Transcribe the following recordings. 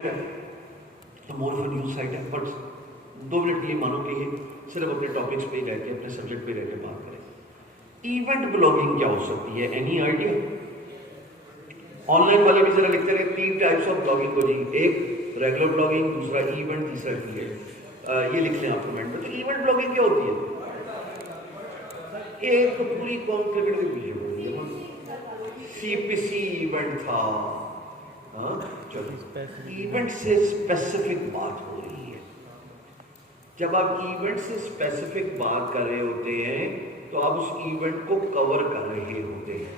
تو more of news site ہے، but 2 minute کے لیے مانو کہ یہ صرف اپنے ٹاپکس پہ ہی رہ کے اپنے سبجیکٹ پہ رہ کے بات کریں. ایونٹ بلاگنگ کیا ہو سکتی ہے؟ Any idea? آن لائن والے بھی ذرا لکھتے رہے 3 ٹائپس آف بلاگنگ ہو جی. ایک ریگولر بلاگنگ، دوسرا ایونٹ، تیسرا ایفیلیٹ. یہ لکھ لیں آپ کمنٹ میں. تو ایونٹ بلاگنگ کیا ہوتی ہے؟ ایک تو پوری قوم کرکٹ کے پیچھے ہو رہی ہے. سی پی سی ایونٹ تھا. ہاں چلو، ایونٹ سے اسپیسیفک بات ہو رہی ہے. جب آپ ایونٹ سے اسپیسیفک بات کر رہے ہوتے ہیں تو آپ اس ایونٹ کو کور کر رہے ہوتے ہیں.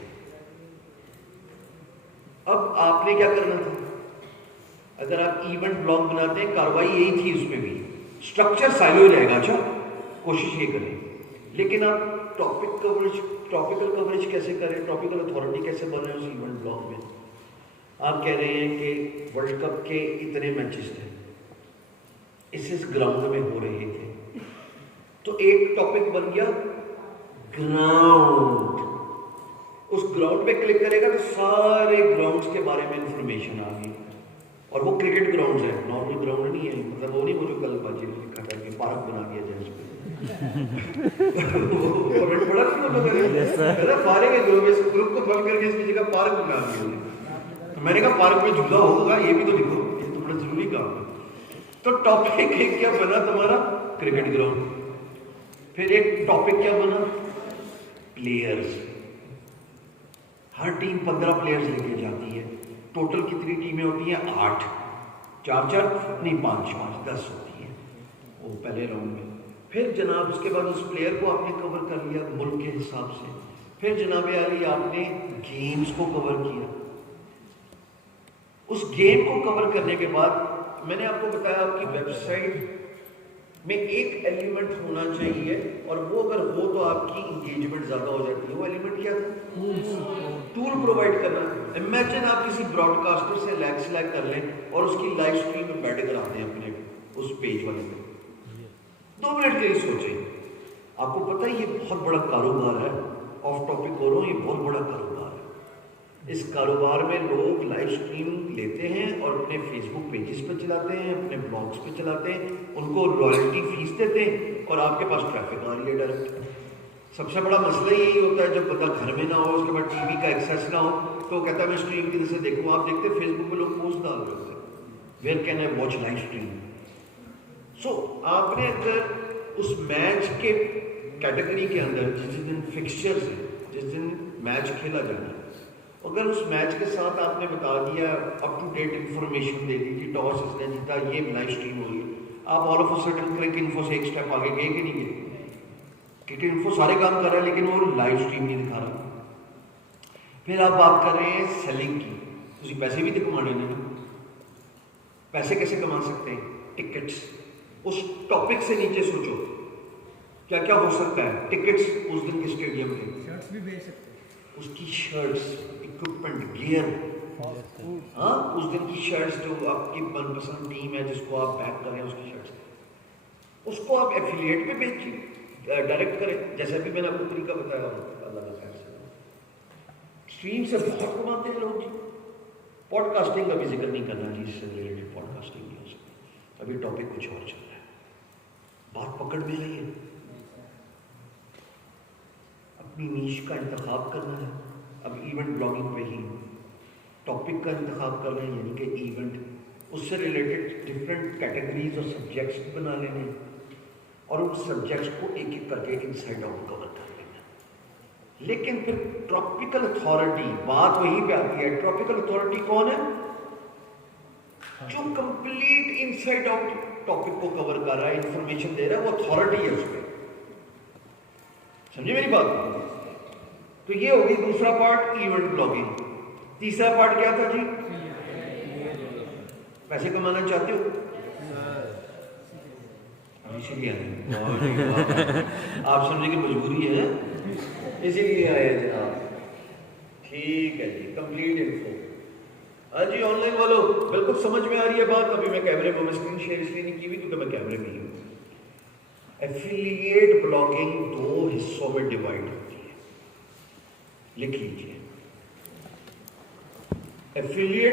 اب آپ نے کیا کرنا تھا؟ اگر آپ ایونٹ بلاگ بناتے ہیں، کاروائی یہی تھی اس میں بھی. اسٹرکچر سائلو ہی رہے گا. اچھا کوشش یہ کریں. لیکن آپ ٹاپیکل کوریج کیسے کریں؟ ٹاپیکل اتھارٹی کیسے بنے اس ایونٹ بلاگ میں؟ آپ کہہ رہے ہیں کہ ورلڈ کپ کے اتنے میچز تھے، اس گراؤنڈ میں ہو رہے تھے، تو ایک ٹاپک بن گیا گراؤنڈ. اس گراؤنڈ پہ کلک کرے گا تو سارے گراؤنڈز کے بارے میں انفارمیشن آ گئی. اور وہ کرکٹ گراؤنڈز ہیں، نارمل گراؤنڈ نہیں ہے. مطلب وہ نہیں وہ جو کل باجی نے لکھا تھا کہ پارک بنا دیا جائے اس پہ. فارغ ہے گروپ کو بند کر کے اس کی جگہ پارک بنا دیا. تو میں نے کہا پارک میں جھولا ہوگا، یہ بھی تو لکھو، یہ تو بڑا ضروری کام ہے. تو ٹاپک ایک کیا بنا تمہارا؟ Cricket ground. پھر ایک ٹاپک کیا بنا؟ پلیئرز. ہر ٹیم 15 پلیئرز لے کے جاتی ہے. ٹوٹل کتنی ٹیمیں ہوتی ہیں؟ 8. 4 نہیں 5 10 ہوتی ہیں وہ پہلے راؤنڈ میں. پھر جناب اس کے بعد اس پلیئر کو آپ نے کور کر لیا ملک کے حساب سے. پھر جناب عالی آپ نے گیمز کو کور کیا. اس گیم کو کور کرنے کے بعد میں نے آپ کو بتایا آپ کی ویب سائٹ میں ایک ایلیمنٹ ہونا چاہیے، اور وہ اگر ہو تو آپ کی انگیجمنٹ زیادہ ہو جاتی ہے. وہ ایلیمنٹ کیا تھا؟ ٹول پرووائڈ کرنا. امیجن آپ کسی براڈ کاسٹر سے لیگ سلیکٹ کر لیں اور اس کی لائیو اسٹریم میں بیٹھ کراتے ہیں اپنے اس پیج والے پہ. 2 منٹ کے لیے سوچیں. آپ کو پتہ ہے یہ بہت بڑا کاروبار ہے. آف ٹاپک ہو رہا ہوں، یہ بہت بڑا کاروبار ہے. اس کاروبار میں لوگ لائیو اسٹریم لیتے ہیں اور اپنے فیس بک پیجز پہ چلاتے ہیں، اپنے بلاگس پہ چلاتے ہیں، ان کو رائلٹی فیس دیتے ہیں، اور آپ کے پاس ٹریفک آ رہی ہے ڈائریکٹ. سب سے بڑا مسئلہ یہی ہوتا ہے جب بندہ گھر میں نہ ہو، اس کے بعد ٹی وی کا ایکسیس نہ ہو، تو وہ کہتا ہے میں اسٹریم کی طرح سے دیکھوں. آپ دیکھتے ہیں فیس بک پہ لوگ پوسٹ ڈال رہے ہوتے ہیں where can I watch live stream. So آپ نے اگر اس میچ کے کیٹیگری کے اندر جس دن فکسچرز ہیں، جس دن میچ کھیلا جانا ہے، اگر اس میچ کے ساتھ آپ نے بتا دیا اپ ٹو ڈیٹ انفارمیشن دے دی کہ ٹاس اس نے جیتا، یہ لائیو اسٹریم ہوئی ہے، آپ all of a sudden Cricinfo سے ایک اسٹیپ آگے گئے کہ نہیں گئے؟ کرکٹ انفو سارے کام کر رہا ہے لیکن وہ لائیو اسٹریم نہیں دکھا رہا. پھر آپ بات کر رہے ہیں سیلنگ کی. تھی پیسے بھی تو کمانے نے. پیسے کیسے کما سکتے ہیں؟ ٹکٹس. اس ٹاپک سے نیچے سوچو کیا کیا ہو سکتا ہے. ٹکٹس اس دن کے اسٹیڈیم کے، شرٹس بھی بیچ سکتے ہیں. اس کی شرٹس، اکوپمنٹ، گیئر. ہاں اس دن کی شرٹس جو آپ کی من پسند ٹیم ہے جس کو آپ بیک کریں، اس کی شرٹس، اس کو آپ ایفیلیٹ پہ بیچیں، ڈائریکٹ کریں. جیسا بھی میں نے آپ کو طریقہ بتایا اللہ کا خیر سے. اسٹریم سے بہت کماتے ہیں لوگ جی. پوڈ کاسٹنگ کا بھی ذکر نہیں کرنا جی، اس سے ریلیٹڈ پوڈ کاسٹنگ نہیں ہو سکتی. ابھی ٹاپک کچھ اور چل رہا ہے. بات پکڑ میں آئی ہے. اپنی نیش کا انتخاب کرنا ہے. اب ایونٹ بلاگنگ پہ ہی ٹاپک کا انتخاب کرنا ہے، یعنی کہ ایونٹ، اس سے ریلیٹڈ ڈفرینٹ کیٹیگریز اور سبجیکٹس بنا لینے، اور ان سبجیکٹس کو ایک ایک کر کے انسائڈ آؤٹ کور کر لینا. لیکن پھر ٹراپیکل اتھارٹی، بات وہی پہ آتی ہے. ٹراپیکل اتھارٹی کون ہے؟ جو کمپلیٹ انسائڈ آؤٹ ٹاپک کو کور کر رہا ہے، انفارمیشن دے رہا ہے، وہ اتھارٹی ہے اس پہ. سمجھے میری بات؟ تو یہ ہوگی دوسرا پارٹ، ایونٹ بلاگنگ. تیسرا پارٹ کیا تھا جی؟ پیسے کمانا چاہتے ہو؟ اسی لیے آئے. آپ سمجھے کہ مجبوری ہے، اسی لیے آئے جناب. ٹھیک ہے جی، کمپلیٹ انفو. ہاں جی آن لائن والوں بالکل سمجھ میں آ رہی ہے بات. ابھی میں کیمرے میں اسکرین شیئر اس لیے نہیں کی ہوئی کیونکہ میں کیمرے میں ہی ہوں. ایفیلیٹ بلاگنگ 2 حصوں میں ڈیوائڈ ہوتی ہے. لکھ لیجیے. ایفیلیٹ